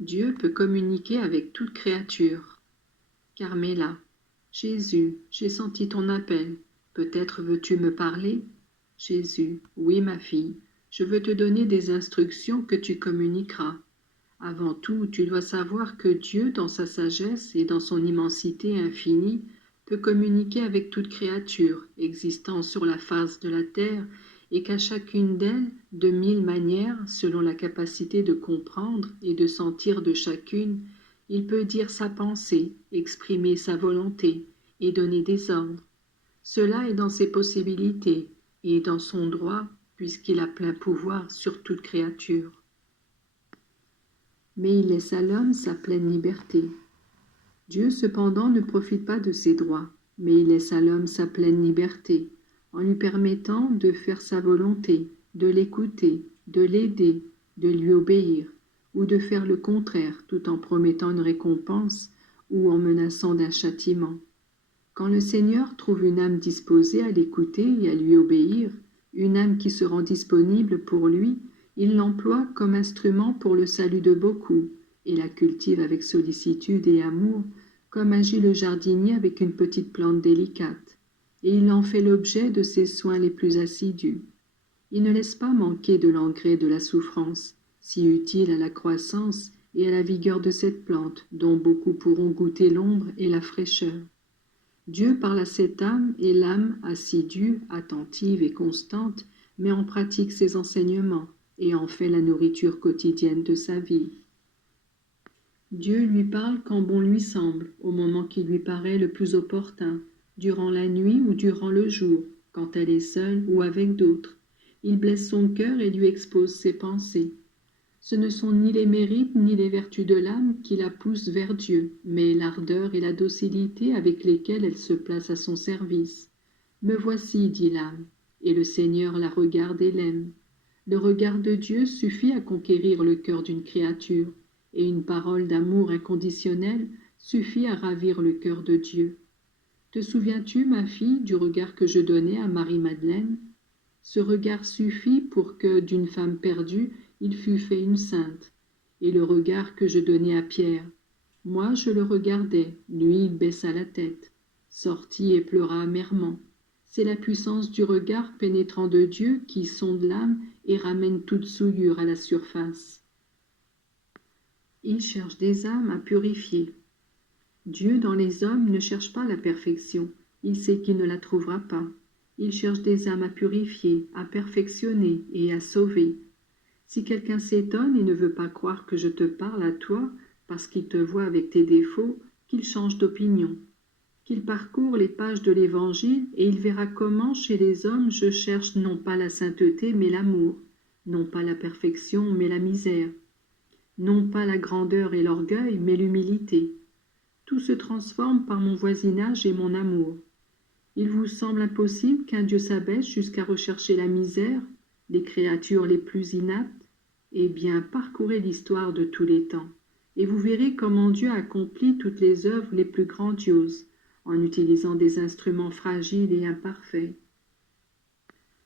Dieu peut communiquer avec toute créature. Carmela. Jésus, j'ai senti ton appel. Peut-être veux-tu me parler? Jésus. Oui, ma fille. Je veux te donner des instructions que tu communiqueras. Avant tout, tu dois savoir que Dieu, dans sa sagesse et dans son immensité infinie, peut communiquer avec toute créature existant sur la face de la terre et qu'à chacune d'elles, de 1000 manières, selon la capacité de comprendre et de sentir de chacune, il peut dire sa pensée, exprimer sa volonté et donner des ordres. Cela est dans ses possibilités et dans son droit, puisqu'il a plein pouvoir sur toute créature. Mais il laisse à l'homme sa pleine liberté. Dieu cependant ne profite pas de ses droits, mais il laisse à l'homme sa pleine liberté, en lui permettant de faire sa volonté, de l'écouter, de l'aider, de lui obéir, ou de faire le contraire tout en promettant une récompense ou en menaçant d'un châtiment. Quand le Seigneur trouve une âme disposée à l'écouter et à lui obéir, une âme qui se rend disponible pour lui, il l'emploie comme instrument pour le salut de beaucoup, et la cultive avec sollicitude et amour, comme agit le jardinier avec une petite plante délicate, et il en fait l'objet de ses soins les plus assidus. Il ne laisse pas manquer de l'engrais de la souffrance, si utile à la croissance et à la vigueur de cette plante, dont beaucoup pourront goûter l'ombre et la fraîcheur. Dieu parle à cette âme et l'âme, assidue, attentive et constante, met en pratique ses enseignements et en fait la nourriture quotidienne de sa vie. Dieu lui parle quand bon lui semble, au moment qui lui paraît le plus opportun, durant la nuit ou durant le jour, quand elle est seule ou avec d'autres. Il blesse son cœur et lui expose ses pensées. Ce ne sont ni les mérites ni les vertus de l'âme qui la poussent vers Dieu, mais l'ardeur et la docilité avec lesquelles elle se place à son service. Me voici, dit l'âme, et le Seigneur la regarde et l'aime. Le regard de Dieu suffit à conquérir le cœur d'une créature, et une parole d'amour inconditionnel suffit à ravir le cœur de Dieu. Te souviens-tu, ma fille, du regard que je donnais à Marie-Madeleine? Ce regard suffit pour que, d'une femme perdue, il fût fait une sainte. Et le regard que je donnais à Pierre. Moi, je le regardais, lui, il baissa la tête, sortit et pleura amèrement. C'est la puissance du regard pénétrant de Dieu qui sonde l'âme et ramène toute souillure à la surface. Il cherche des âmes à purifier. Dieu, dans les hommes, ne cherche pas la perfection. Il sait qu'il ne la trouvera pas. Il cherche des âmes à purifier, à perfectionner et à sauver. Si quelqu'un s'étonne et ne veut pas croire que je te parle à toi, parce qu'il te voit avec tes défauts, qu'il change d'opinion. Qu'il parcourt les pages de l'Évangile et il verra comment chez les hommes je cherche non pas la sainteté mais l'amour, non pas la perfection mais la misère, non pas la grandeur et l'orgueil mais l'humilité. Tout se transforme par mon voisinage et mon amour. Il vous semble impossible qu'un Dieu s'abaisse jusqu'à rechercher la misère, les créatures les plus inaptes? Eh bien, parcourez l'histoire de tous les temps, et vous verrez comment Dieu accomplit toutes les œuvres les plus grandioses, en utilisant des instruments fragiles et imparfaits.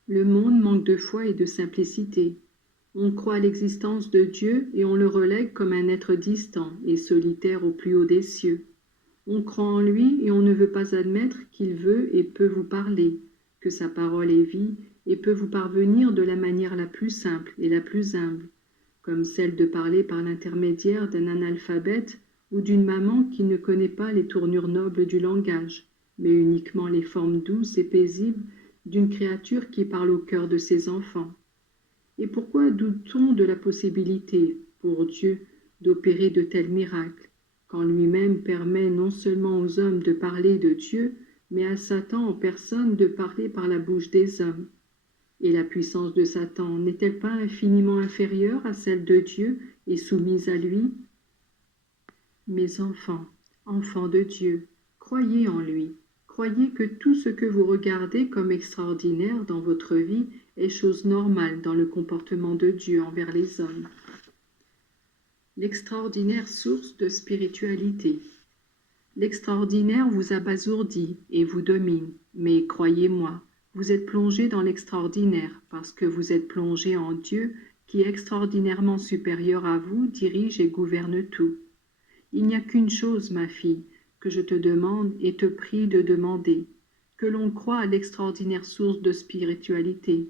Le monde manque de foi et de simplicité. On croit à l'existence de Dieu et on le relègue comme un être distant et solitaire au plus haut des cieux. On croit en lui et on ne veut pas admettre qu'il veut et peut vous parler, que sa parole est vie et peut vous parvenir de la manière la plus simple et la plus humble, comme celle de parler par l'intermédiaire d'un analphabète ou d'une maman qui ne connaît pas les tournures nobles du langage, mais uniquement les formes douces et paisibles d'une créature qui parle au cœur de ses enfants. Et pourquoi doute-t-on de la possibilité, pour Dieu, d'opérer de tels miracles, quand lui-même permet non seulement aux hommes de parler de Dieu, mais à Satan en personne de parler par la bouche des hommes? Et la puissance de Satan n'est-elle pas infiniment inférieure à celle de Dieu et soumise à lui? Mes enfants, enfants de Dieu, croyez en lui. Croyez que tout ce que vous regardez comme extraordinaire dans votre vie est chose normale dans le comportement de Dieu envers les hommes. L'extraordinaire source de spiritualité. L'extraordinaire vous abasourdit et vous domine, mais croyez-moi, vous êtes plongé dans l'extraordinaire parce que vous êtes plongé en Dieu qui est extraordinairement supérieur à vous, dirige et gouverne tout. Il n'y a qu'une chose, ma fille, que je te demande et te prie de demander, que l'on croie à l'extraordinaire source de spiritualité.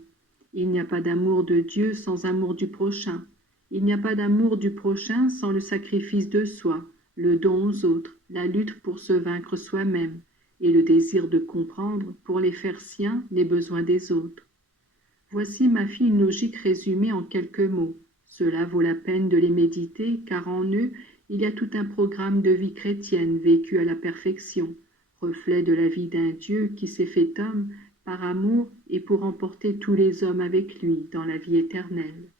Il n'y a pas d'amour de Dieu sans amour du prochain. Il n'y a pas d'amour du prochain sans le sacrifice de soi, le don aux autres, la lutte pour se vaincre soi-même, et le désir de comprendre pour les faire siens les besoins des autres. Voici, ma fille, une logique résumée en quelques mots. Cela vaut la peine de les méditer, car en eux, il y a tout un programme de vie chrétienne vécu à la perfection, reflet de la vie d'un Dieu qui s'est fait homme par amour et pour emporter tous les hommes avec lui dans la vie éternelle.